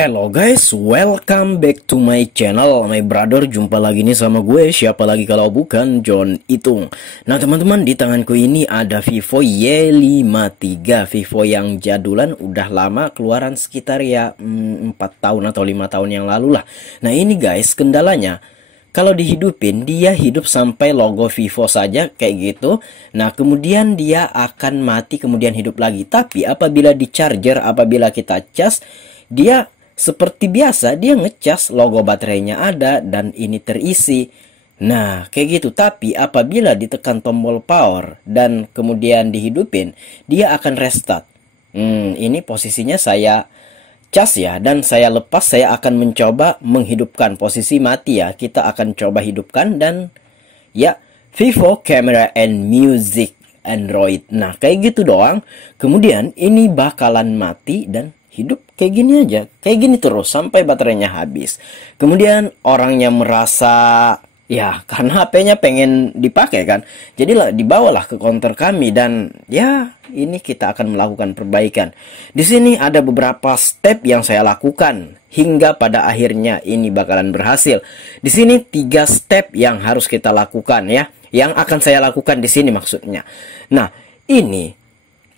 Hello guys, welcome back to my channel, my brother. Jumpa lagi nih sama gue, siapa lagi kalau bukan John Itung. Nah teman-teman, di tanganku ini ada Vivo Y53, Vivo yang jadulan, udah lama keluaran, sekitar ya 4 tahun atau 5 tahun yang lalu lah. Nah ini guys, kendalanya kalau dihidupin, dia hidup sampai logo Vivo saja kayak gitu. Nah kemudian dia akan mati, kemudian hidup lagi. Tapi apabila di charger, apabila kita cas, dia seperti biasa, dia ngecas, logo baterainya ada dan ini terisi. Nah kayak gitu. Tapi apabila ditekan tombol power dan kemudian dihidupin, dia akan restart. Ini posisinya saya cas ya, dan saya lepas. Saya akan mencoba menghidupkan posisi mati ya. Kita akan coba hidupkan dan ya, Vivo Camera and Music Android. Nah kayak gitu doang. Kemudian ini bakalan mati dan hidup kayak gini aja, kayak gini terus sampai baterainya habis. Kemudian orangnya merasa ya, karena HP-nya pengen dipakai kan, jadi dibawalah ke counter kami dan ya ini kita akan melakukan perbaikan. Di sini ada beberapa step yang saya lakukan hingga pada akhirnya ini bakalan berhasil. Di sini 3 step yang harus kita lakukan ya, yang akan saya lakukan di sini maksudnya. Nah ini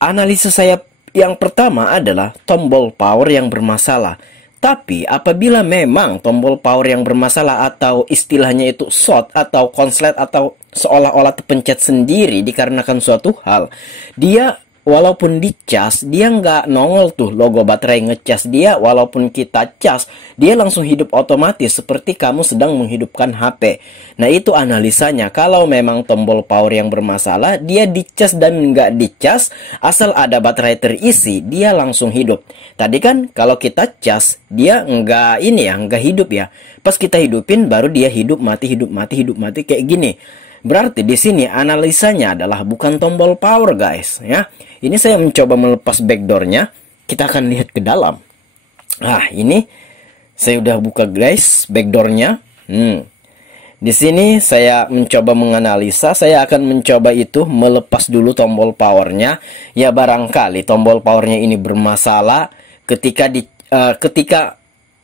analisa saya. Yang pertama adalah tombol power yang bermasalah. Tapi apabila memang tombol power yang bermasalah atau istilahnya itu short atau konslet atau seolah-olah terpencet sendiri dikarenakan suatu hal, dia walaupun dicas, dia nggak nongol tuh logo baterai ngecas. Dia walaupun kita cas, dia langsung hidup otomatis seperti kamu sedang menghidupkan HP. Nah itu analisanya. Kalau memang tombol power yang bermasalah, dia dicas dan nggak dicas, asal ada baterai terisi, dia langsung hidup. Tadi kan kalau kita cas, dia nggak ini ya, nggak hidup ya. Pas kita hidupin, baru dia hidup mati, hidup mati, hidup mati kayak gini. Berarti di sini analisanya adalah bukan tombol power guys ya. Ini saya mencoba melepas backdoornya. Kita akan lihat ke dalam. Nah ini saya udah buka guys backdoornya. Di sini saya mencoba menganalisa. Saya akan mencoba itu melepas dulu tombol powernya. Ya barangkali tombol powernya ini bermasalah. Ketika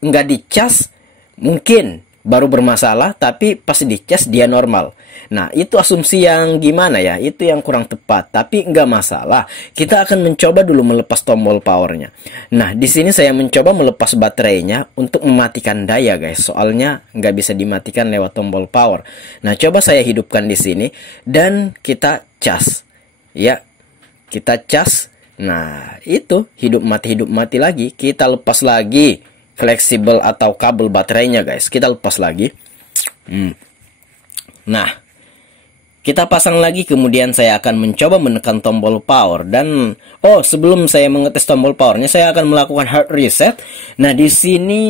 nggak dicas mungkin baru bermasalah, tapi pas dicas dia normal. Nah itu asumsi yang gimana ya, itu yang kurang tepat. Tapi nggak masalah, kita akan mencoba dulu melepas tombol powernya. Nah di sini saya mencoba melepas baterainya untuk mematikan daya guys, soalnya nggak bisa dimatikan lewat tombol power. Nah coba saya hidupkan di sini dan kita cas ya, kita cas. Nah itu hidup mati lagi. Kita lepas lagi fleksibel atau kabel baterainya guys, kita lepas lagi. Nah kita pasang lagi, kemudian saya akan mencoba menekan tombol power. Dan sebelum saya mengetes tombol powernya, saya akan melakukan hard reset. Nah di sini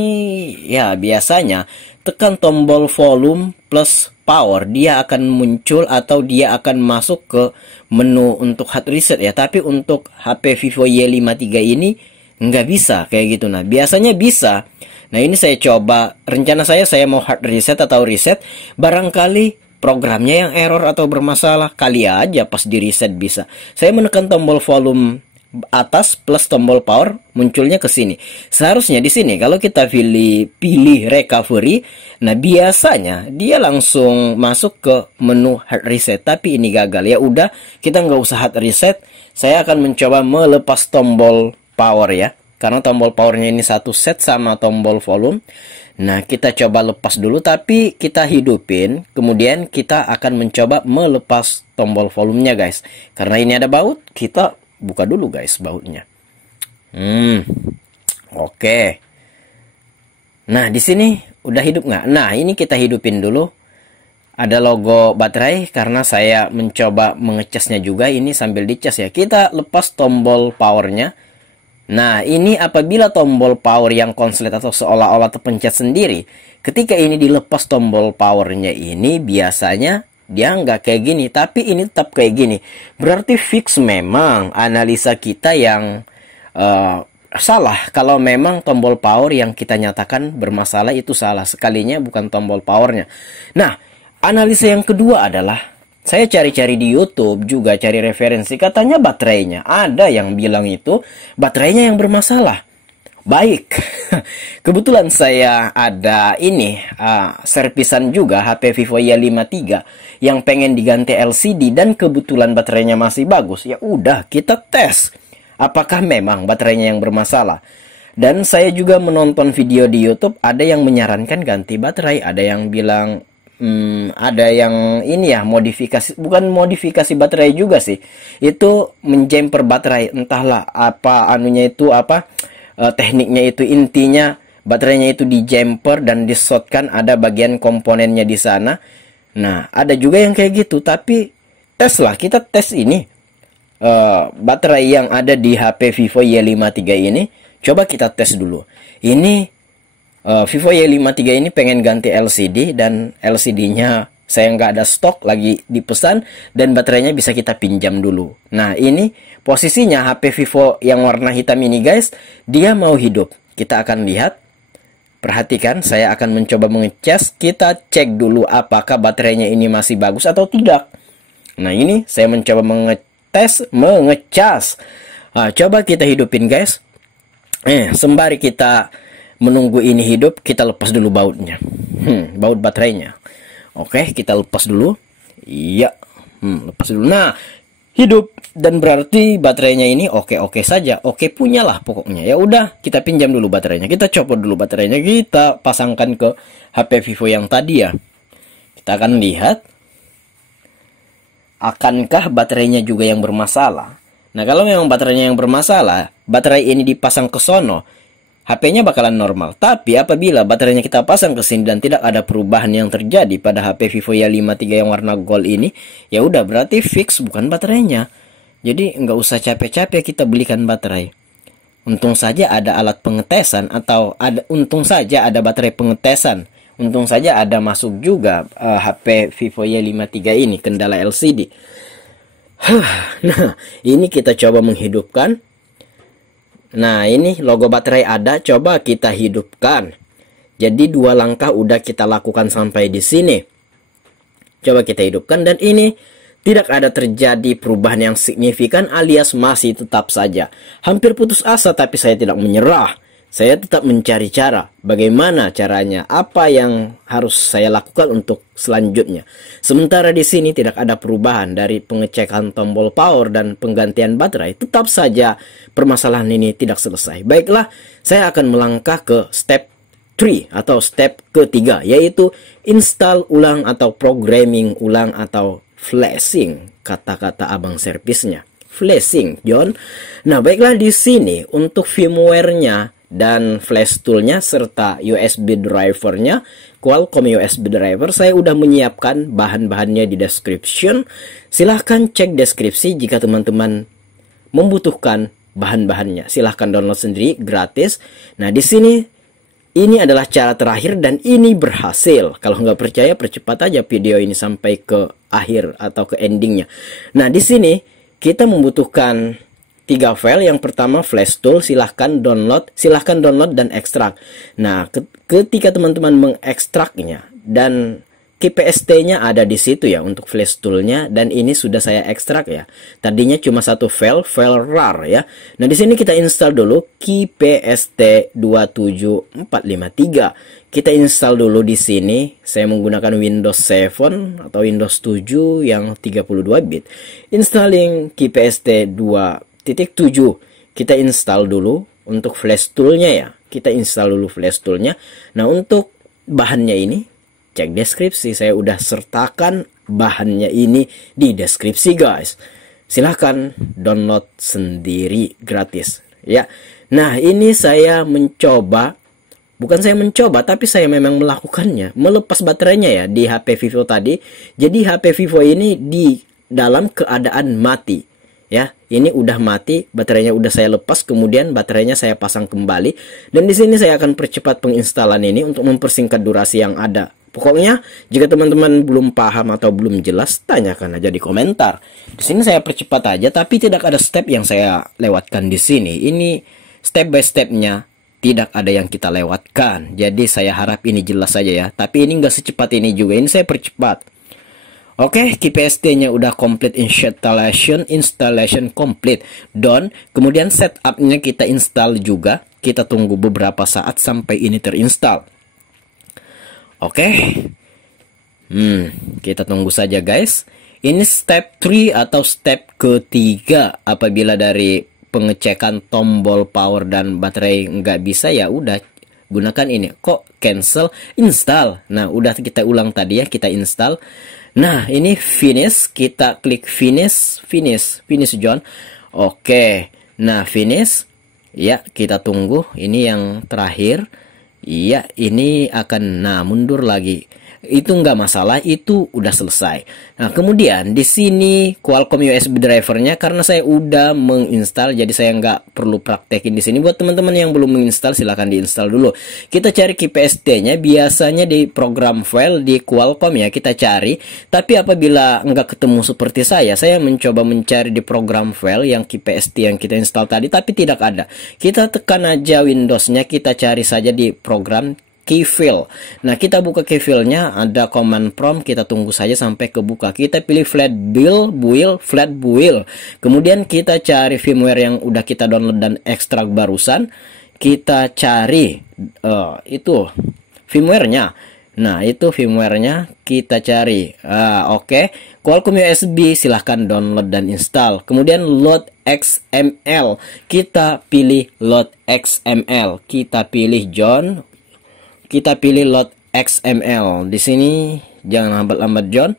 ya biasanya tekan tombol volume plus power, dia akan muncul atau dia akan masuk ke menu untuk hard reset ya. Tapi untuk HP Vivo Y53 ini nggak bisa kayak gitu. Nah biasanya bisa. Nah ini saya coba, rencana saya mau hard reset atau reset. Barangkali programnya yang error atau bermasalah, kali aja pas di reset bisa. Saya menekan tombol volume atas plus tombol power, munculnya ke sini. Seharusnya di sini kalau kita pilih recovery, nah biasanya dia langsung masuk ke menu hard reset. Tapi ini gagal. Ya udah, kita nggak usah hard reset. Saya akan mencoba melepas tombol power ya, karena tombol powernya ini satu set sama tombol volume. Nah kita coba lepas dulu, tapi kita hidupin, kemudian kita akan mencoba melepas tombol volumenya guys. Karena ini ada baut, kita buka dulu guys bautnya. Oke. Nah di sini udah hidup nggak? Nah ini kita hidupin dulu. Ada logo baterai karena saya mencoba mengecasnya juga. Ini sambil dicas ya. Kita lepas tombol powernya. Nah ini apabila tombol power yang konslet atau seolah-olah terpencet sendiri, ketika ini dilepas tombol powernya ini, biasanya dia nggak kayak gini, tapi ini tetap kayak gini. Berarti fix memang analisa kita yang salah. Kalau memang tombol power yang kita nyatakan bermasalah itu salah, sekalinya bukan tombol powernya. Nah analisa yang kedua adalah saya cari-cari di YouTube juga, cari referensi, katanya baterainya. Ada yang bilang itu baterainya yang bermasalah. Baik, kebetulan saya ada ini servisan juga HP Vivo Y53 yang pengen diganti LCD dan kebetulan baterainya masih bagus. Ya udah, kita tes apakah memang baterainya yang bermasalah. Dan saya juga menonton video di YouTube, ada yang menyarankan ganti baterai, ada yang bilang ada yang ini ya modifikasi, bukan modifikasi baterai juga sih, itu menjamper baterai, entahlah apa anunya itu apa. Tekniknya itu intinya baterainya itu di jumper dan disortkan, ada bagian komponennya di sana. Nah, ada juga yang kayak gitu, tapi kita tes ini baterai yang ada di HP Vivo Y53 ini. Coba kita tes dulu. Ini Vivo Y53 ini pengen ganti LCD dan LCD-nya saya nggak ada stok, lagi dipesan, dan baterainya bisa kita pinjam dulu. Nah, ini posisinya HP Vivo yang warna hitam ini guys, dia mau hidup. Kita akan lihat. Perhatikan, saya akan mencoba mengecas. Kita cek dulu apakah baterainya ini masih bagus atau tidak. Nah, ini saya mencoba mengecas. Nah, coba kita hidupin guys. Sembari kita menunggu ini hidup, kita lepas dulu bautnya. Baut baterainya. Oke, kita lepas dulu. Iya, lepas dulu. Nah, hidup, dan berarti baterainya ini oke saja. Oke punyalah pokoknya. Ya udah, kita pinjam dulu baterainya. Kita copot dulu baterainya. Kita pasangkan ke HP Vivo yang tadi ya. Kita akan lihat akankah baterainya juga yang bermasalah. Nah, kalau memang baterainya yang bermasalah, baterai ini dipasang ke sono, HP-nya bakalan normal. Tapi apabila baterainya kita pasang ke sini dan tidak ada perubahan yang terjadi pada HP Vivo Y53 yang warna gold ini, ya udah berarti fix bukan baterainya. Jadi nggak usah capek-capek kita belikan baterai. Untung saja ada alat pengetesan, atau untung saja ada baterai pengetesan. Untung saja ada masuk juga HP Vivo Y53 ini kendala LCD. Nah, ini kita coba menghidupkan. Nah, ini logo baterai ada, coba kita hidupkan. Jadi 2 langkah udah kita lakukan sampai di sini. Coba kita hidupkan, dan ini tidak ada terjadi perubahan yang signifikan, alias masih tetap saja. Hampir putus asa, tapi saya tidak menyerah. Saya tetap mencari cara. Bagaimana caranya? Apa yang harus saya lakukan untuk selanjutnya? Sementara di sini tidak ada perubahan dari pengecekan tombol power dan penggantian baterai. Tetap saja permasalahan ini tidak selesai. Baiklah, saya akan melangkah ke step 3 atau step ketiga, yaitu install ulang atau programming ulang atau flashing, kata-kata abang servisnya. Flashing, John. Nah, baiklah, di sini untuk firmware-nya dan flash toolnya serta USB drivernya, Qualcomm USB driver, saya udah menyiapkan bahan-bahannya di description. Silahkan cek deskripsi jika teman-teman membutuhkan bahan-bahannya. Silahkan download sendiri gratis. Nah, di sini ini adalah cara terakhir dan ini berhasil. Kalau nggak percaya, percepat aja video ini sampai ke akhir atau ke endingnya. Nah, di sini kita membutuhkan 3 file. Yang pertama flash tool, silahkan download dan ekstrak. Nah, ketika teman-teman mengekstraknya, dan KPST-nya ada di situ ya untuk flash toolnya, dan ini sudah saya ekstrak ya. Tadinya cuma 1 file RAR ya. Nah, di sini kita install dulu KPST 27453. Kita install dulu di sini. Saya menggunakan Windows 7 atau Windows 7 yang 32 bit. Installing KPST 2.7. Kita install dulu untuk flash toolnya ya. Kita install dulu flash toolnya. Nah, untuk bahannya ini cek deskripsi, saya udah sertakan bahannya ini di deskripsi guys. Silahkan download sendiri gratis ya. Nah, ini saya mencoba, bukan saya mencoba, tapi saya memang melakukannya, melepas baterainya ya di HP Vivo tadi. Jadi HP Vivo ini di dalam keadaan mati ya. Ini udah mati, baterainya udah saya lepas, kemudian baterainya saya pasang kembali. Dan di sini saya akan percepat penginstalan ini untuk mempersingkat durasi yang ada. Pokoknya jika teman-teman belum paham atau belum jelas, tanyakan aja di komentar. Di sini saya percepat aja, tapi tidak ada step yang saya lewatkan di sini. Ini step by stepnya tidak ada yang kita lewatkan. Jadi saya harap ini jelas saja ya. Tapi ini nggak secepat ini juga. Ini saya percepat. Oke, KPST-nya udah complete installation complete, done. Kemudian setupnya kita install juga. Kita tunggu beberapa saat sampai ini terinstall. Oke. Kita tunggu saja guys. Ini step 3 atau step ketiga. Apabila dari pengecekan tombol power dan baterai nggak bisa, ya udah gunakan ini. Kok cancel install? Nah, udah kita ulang tadi ya, kita install. Nah, ini finish, kita klik finish John. Oke. Nah, finish. Ya, kita tunggu. Ini yang terakhir. Iya, ini akan mundur lagi. Itu nggak masalah, itu udah selesai. Nah, kemudian di sini Qualcomm USB drivernya, karena saya udah menginstal, jadi saya nggak perlu praktekin di sini. Buat teman-teman yang belum menginstal, silahkan diinstal dulu. Kita cari KPST-nya, biasanya di program file di Qualcomm ya, kita cari. Tapi apabila nggak ketemu seperti saya mencoba mencari di program file yang KPST yang kita install tadi, tapi tidak ada. Kita tekan aja Windows-nya, kita cari saja di program Keyfile. Nah, kita buka Keyfile-nya, ada command prompt, kita tunggu saja sampai kebuka. Kita pilih flat build. Kemudian kita cari firmware yang udah kita download dan ekstrak barusan. Kita cari itu firmware-nya. Nah, itu firmware-nya kita cari. Oke. Qualcomm USB, silahkan download dan install. Kemudian load XML. Kita pilih load XML. Kita pilih John. Kita pilih load XML. Di sini jangan lambat-lambat John.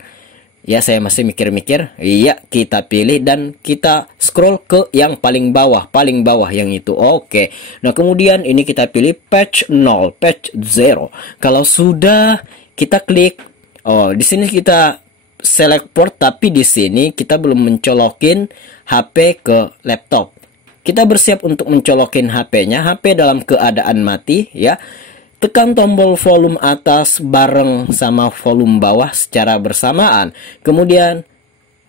Ya, saya masih mikir-mikir. Iya, kita pilih dan kita scroll ke yang paling bawah yang itu. Oke. Nah, kemudian ini kita pilih patch 0, patch 0. Kalau sudah, kita klik. Oh, di sini kita select port, tapi di sini kita belum mencolokin HP ke laptop. Kita bersiap untuk mencolokin HP-nya. HP dalam keadaan mati ya. Tekan tombol volume atas bareng sama volume bawah secara bersamaan. Kemudian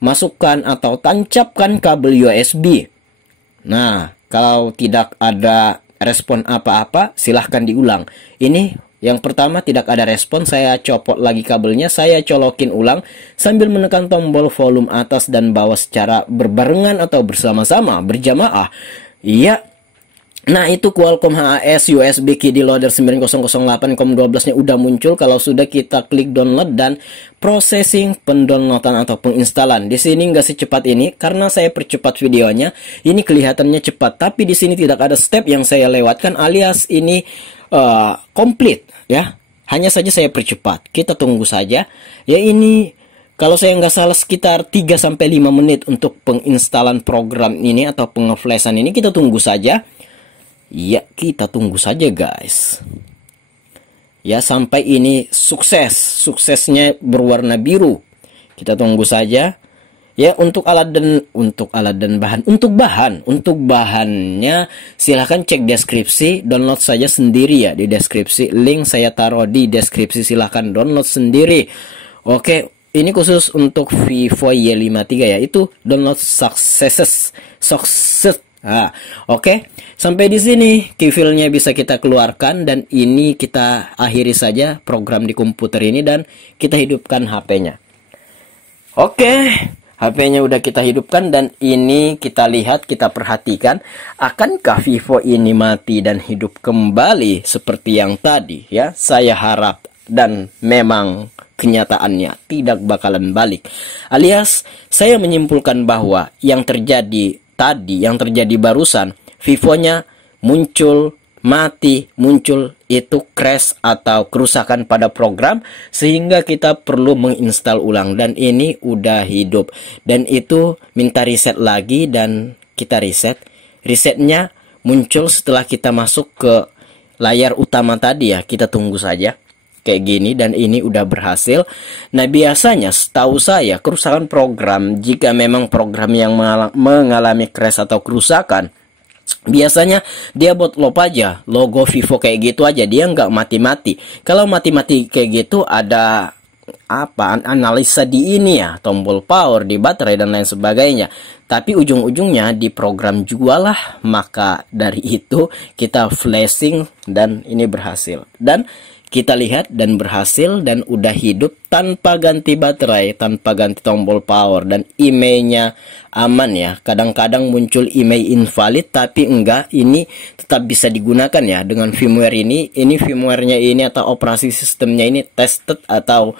masukkan atau tancapkan kabel USB. Nah, kalau tidak ada respon apa-apa, silahkan diulang. Ini yang pertama tidak ada respon, saya copot lagi kabelnya, saya colokin ulang sambil menekan tombol volume atas dan bawah secara berbarengan atau bersama-sama, berjamaah. Iya. Nah, itu Qualcomm HAS USB Key Loader 9008,12-nya udah muncul. Kalau sudah, kita klik download dan processing pendownloadan atau penginstalan. Di sini nggak secepat ini karena saya percepat videonya. Ini kelihatannya cepat, tapi di sini tidak ada step yang saya lewatkan, alias ini komplit ya. Hanya saja saya percepat. Kita tunggu saja. Ya, ini kalau saya nggak salah sekitar 3-5 menit untuk penginstalan program ini atau pengeflashan ini. Kita tunggu saja. Ya, kita tunggu saja guys. Ya, sampai ini sukses. Suksesnya berwarna biru. Kita tunggu saja. Ya, untuk alat dan bahan. Untuk bahannya silahkan cek deskripsi, download saja sendiri ya di deskripsi. Link saya taruh di deskripsi, silahkan download sendiri. Oke, ini khusus untuk Vivo Y53 ya. Itu download sukses. Oke. Sampai di sini keyfile-nya bisa kita keluarkan dan ini kita akhiri saja program di komputer ini dan kita hidupkan HP-nya. Oke, HP-nya udah kita hidupkan dan ini kita lihat, kita perhatikan, akankah Vivo ini mati dan hidup kembali seperti yang tadi ya? Saya harap dan memang kenyataannya tidak bakalan balik. Alias saya menyimpulkan bahwa yang terjadi tadi, yang terjadi barusan, Vivonya muncul mati, muncul itu crash atau kerusakan pada program sehingga kita perlu menginstal ulang dan ini udah hidup dan itu minta reset lagi dan kita resetnya muncul setelah kita masuk ke layar utama tadi ya. Kita tunggu saja kayak gini dan ini udah berhasil. Nah, biasanya setahu saya kerusakan program, jika memang program yang mengalami crash atau kerusakan, biasanya dia buat lop aja logo Vivo kayak gitu aja, dia nggak mati-mati. Kalau mati-mati kayak gitu ada analisa di ini ya, tombol power, di baterai dan lain sebagainya. Tapi ujung-ujungnya di program juga lah. Maka dari itu kita flashing dan ini berhasil. Dan kita lihat dan berhasil dan udah hidup tanpa ganti baterai, tanpa ganti tombol power, dan emailnya aman ya. Kadang-kadang muncul email invalid, tapi enggak, ini tetap bisa digunakan ya dengan firmware ini. Ini firmware-nya ini atau operasi sistemnya ini tested atau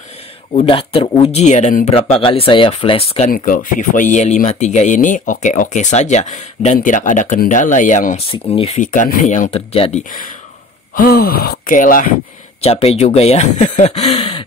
udah teruji ya, dan berapa kali saya flashkan ke Vivo Y53 ini oke-oke saja dan tidak ada kendala yang signifikan yang terjadi. Oke lah, capek juga ya.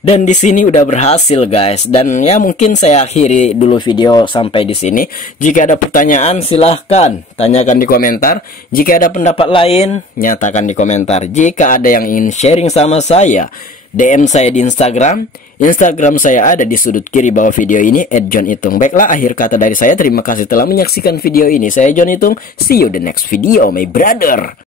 Dan di sini udah berhasil guys. Dan ya mungkin saya akhiri dulu video sampai di sini. Jika ada pertanyaan silahkan tanyakan di komentar. Jika ada pendapat lain nyatakan di komentar. Jika ada yang ingin sharing sama saya, DM saya di Instagram. Instagram saya ada di sudut kiri bawah video ini @johnitung. Baiklah, akhir kata dari saya, terima kasih telah menyaksikan video ini. Saya John Itung. See you the next video my brother.